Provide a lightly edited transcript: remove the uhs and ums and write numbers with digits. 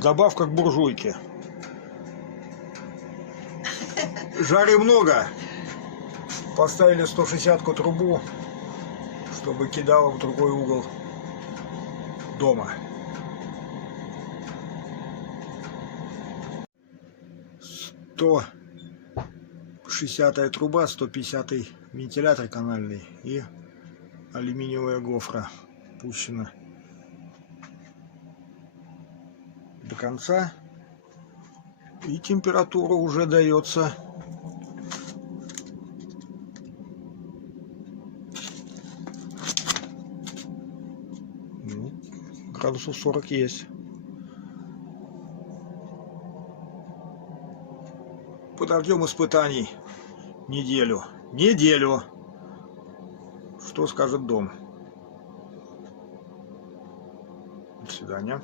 Добавка к буржуйке. Жары много. Поставили 160-ку трубу, чтобы кидало в другой угол дома. 160-я труба, 150-й вентилятор канальный и алюминиевая гофра пущена до конца, и температура уже дается градусов 40 есть. Подождем испытаний неделю. Что скажет дом? До свидания.